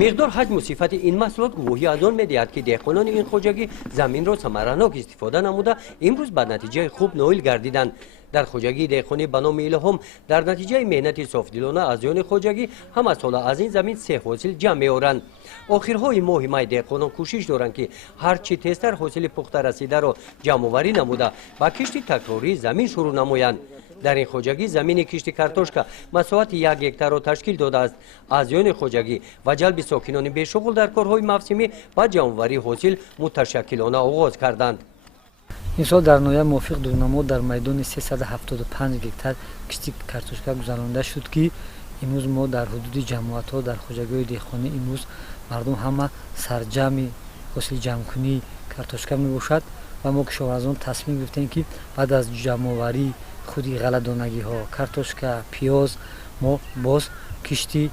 مقدار حجم و صفت این محصولات گواهی از آن می‌دهد که دهقانان این خواجگی زمین را ثمرناک استفاده نموده امروز به نتیجه خوب نائل گردیدند. در خواجگی دهقانی به نام الهام در نتیجه مهنت صافدلانه از آن خواجگی همه سال از این زمین 3 حاصل جمع می‌آورند. آخرهای ماه می دهقانان کوشش دارند که هر چی تیزتر حاصل پخته رسیده را جمع آوری نموده با کشت تکراری زمین شروع نمایند. در این خواجگی زمین کشت کارتوشکا مساحت 1 هکتار را تشکیل داده است. از آن خواجگی و جلب ساکنان بیشغل در کارهای موسمی با جمع‌آوری حاصل متشکلانه آغاز کردند. این سال در نویه موافق دورنما در میدان 375 گکتار کشتی کارتوشکا گذرانده شد که امروز ما در حدود جماعت ها در خواجگی دهقانی امروز مردم همه سرجم حاصل جمع کنی کارتوشکا می باشد و ما کشاورزان تصمیم گرفتیم که بعد از جمع‌آوری خودی غله‌دانگی ها کارتوشکا پیاز ما باز کشتی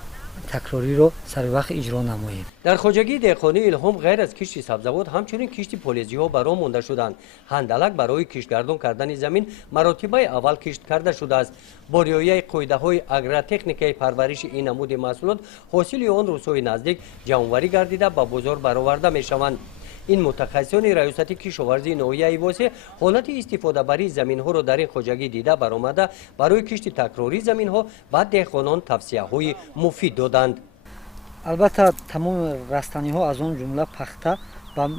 تکراری را سر وقت اجرا نماییم. در خواجگی دهقانی الهام غیر از کشت سبزوات همچنین کشت پولیزی ها برای مانده شدند. هندلک برای کشتگردان کردن زمین مراتبه اول کشت کرده شده است. با رعایت قاعده های اگراتکنیکی پرورش این نمود محصولات حاصل آن روزهای نزدیک جمع‌آوری گردیده به بازار برآورده می شوند. این متخصصان ریاست کشاورزی ناحیه واسه حالت استفاده بری زمین ها را در این خواجگی دیده برآمده برای کشت تکراری زمین ها به دهقانان توصیه های مفید دادند. البته تمام رستنی ها از آن جمله پخته با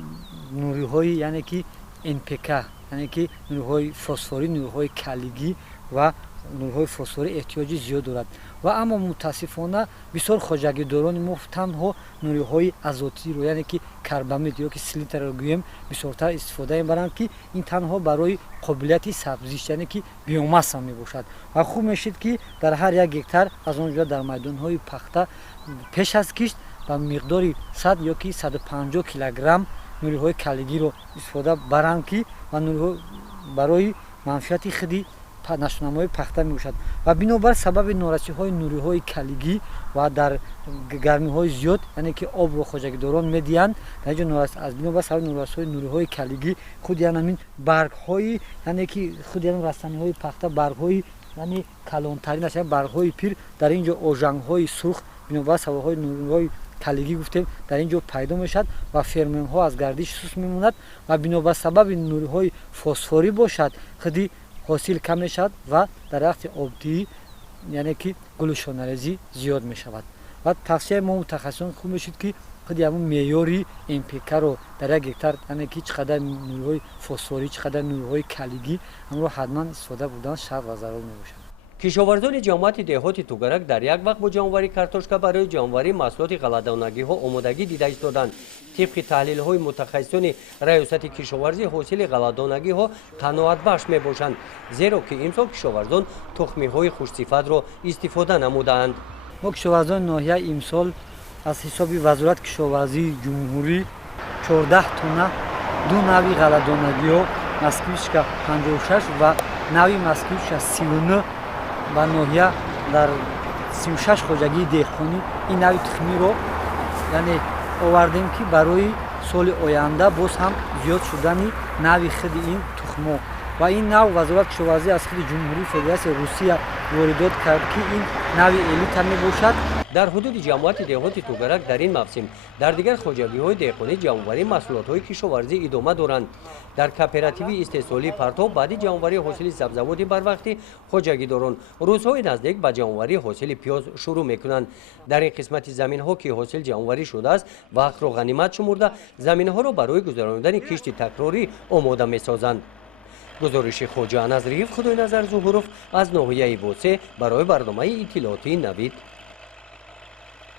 نوری های یعنی که NPK یعنی که نوری های فسفوری، نوری های کلیگی و نوری های فسفوری احتیاجی زیاد دارد و اما متاسفانه بسیار خواجگی داران ما تنها نوری های آزوتی رو یعنی که کربامید یا که سلیتر رو گویم بسیارتر استفاده می‌برند که این تنها برای قابلیت سبزیش یعنی که بیوماس هم میباشد و خوب میشد که در هر 1 هکتار از آنجا در میدان های پخته پیش از کشت با مقداری 100 یا که 150 کیلوگرم نوری های کلیگی رو استفاده برند که و نوری ها برای منفعت خودی نشونامای پخته می باشد و بنابر سبب نارسی های نوری های کلیگی و در گرمی های زیاد یعنی که آب رو خواجگی داران می دیند در اینجا نارسی از بنابر سبب نارسی های نوری های کلیگی خود یعنی همین برگ های یعنی که خود یعنی رستنی های پخته برگ های یعنی کلانترین است برگ های پیر در اینجا اوژنگ های سرخ بنابر سبب های نوری های کلیگی گفتیم در اینجا پیدا میشد و فرمن ها از گردش سوس میموند و بنابر سبب نوری های فسفوری باشد خودی حاصل کم میشد و در وقت آبدی یعنی که گلوشانریزی زیاد می شود و توصیه ما متخصصان خوب میشد که خود همون معیاری NPK رو در 1 هکتار یعنی که چقدر نورهای فسفوری چقدر نورهای کلیگی هم رو حتما استفاده بودن شرط و ضرور می باشد. کشاورزان جماعت دهات توگرک در یک وقت با جمع‌آوری کارتوشکا برای جمع‌آوری محصولات غله‌دانگی ها آمادگی دیده ایستادند. طبق تحلیل های متخصصان ریاست کشاورزی حاصل غله‌دانگی ها قناعت بخش می باشند زیرا که امسال کشاورزان تخمی های خوش صفت را استفاده نمودند. ما کشاورزان ناحیه امسال از حساب وزارت کشاورزی جمهوری 14 تونه دو نوع غله‌دانگی ها مسکوچکا 56 و نوع مسکوچکا 39 با ناحیه در 36 خواجگی دهقانی این نوع تخمی رو یعنی آوردیم که برای سال آینده باز هم زیاد شدن نوع خود این تخم و این نوع وزارت کشاورزی از خود جمهوری فدراسیون روسیه واردات کرد که این نوع الیت می باشد. در حدود جماعت دهات توگرک در این موسم در دیگر خواجگی های دهقانی جمع‌آوری محصولات های کشاورزی ادامه دارند. در کوپراتیو استحصالی پرتاب بعد جمع‌آوری حاصل سبزوات بر وقتی خواجگی داران روزهای نزدیک به جمع‌آوری حاصل پیاز شروع میکنند. در این قسمت زمین ها که حاصل جمع‌آوری شده است وقت را غنیمت شمرده زمین ها را برای گذراندن کشت تکراری آماده میسازند. گزارش خواجه نظریف خدای نظر ظهوروف از ناحیه بوسه برای برنامه اطلاعاتی نوید.